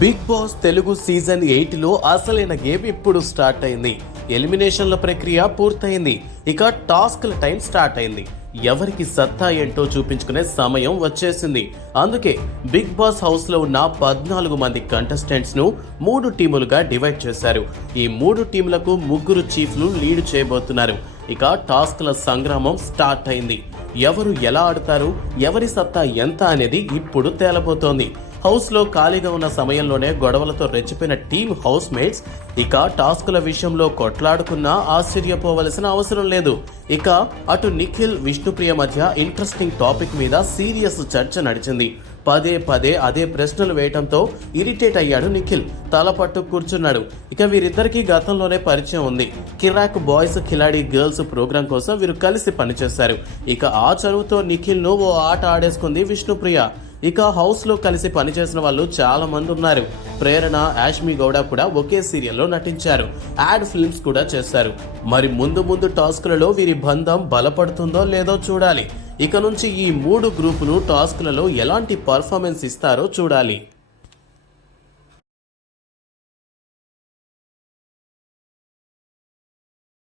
Big boss Telugu season ఎయిట్లో అసలైన game ఇప్పుడు స్టార్ట్ అయింది. ఎలిమినేషన్ల ప్రక్రియ పూర్తయింది. ఇక టాస్క్ల టైం స్టార్ట్ అయింది. ఎవరికి సత్తా ఏంటో చూపించుకునే సమయం వచ్చేసింది. అందుకే బిగ్ బాస్ హౌస్లో ఉన్న పద్నాలుగు మంది కంటెస్టెంట్స్ను మూడు టీములుగా డివైడ్ చేశారు. ఈ మూడు టీములకు ముగ్గురు చీఫ్లు లీడ్ చేయబోతున్నారు. ఇక టాస్క్ల సంగ్రామం స్టార్ట్ అయింది. ఎవరు ఎలా ఆడతారు ఎవరి సత్తా ఎంత అనేది ఇప్పుడు తేలబోతోంది. హౌస్లో ఖాళీగా ఉన్న సమయంలోనే గొడవలతో రెచ్చిపోయిన టీమ్ హౌస్ మేట్స్ ఇక టాస్కుల విషయంలో కొట్లాడుకున్నా ఆశ్చర్యపోవలసిన అవసరం లేదు. ఇక అటు నిఖిల్ విష్ణుప్రియ మధ్య ఇంట్రెస్టింగ్ టాపిక్ మీద సీరియస్ చర్చ నడిచింది. పదే పదే అదే ప్రశ్నలు వేయటంతో ఇరిటేట్ అయ్యాడు నిఖిల్. తల పట్టు కూర్చున్నాడు. ఇక వీరిద్దరికీ గతంలోనే పరిచయం ఉంది. కిరాక్ బాయ్స్ కిలాడి గర్ల్స్ ప్రోగ్రాం కోసం వీరు కలిసి పనిచేశారు. ఇక ఆ ఆ చదువుతో నిఖిల్ను ఓ ఆట ఆడేసుకుంది విష్ణుప్రియ. ఇక హౌస్లో కలిసి పనిచేసిన వాళ్ళు చాలా మంది ఉన్నారు. ప్రేరణ యాష్మి గౌడ కూడా ఒకే సీరియల్లో నటించారు. యాడ్ ఫిల్మ్స్ కూడా చేశారు. మరి ముందు ముందు టాస్క్లలో వీరి బంధం బలపడుతుందో లేదో చూడాలి. ఇక నుంచి ఈ మూడు గ్రూపులు టాస్క్లలో ఎలాంటి పర్ఫార్మెన్స్ ఇస్తారో చూడాలి.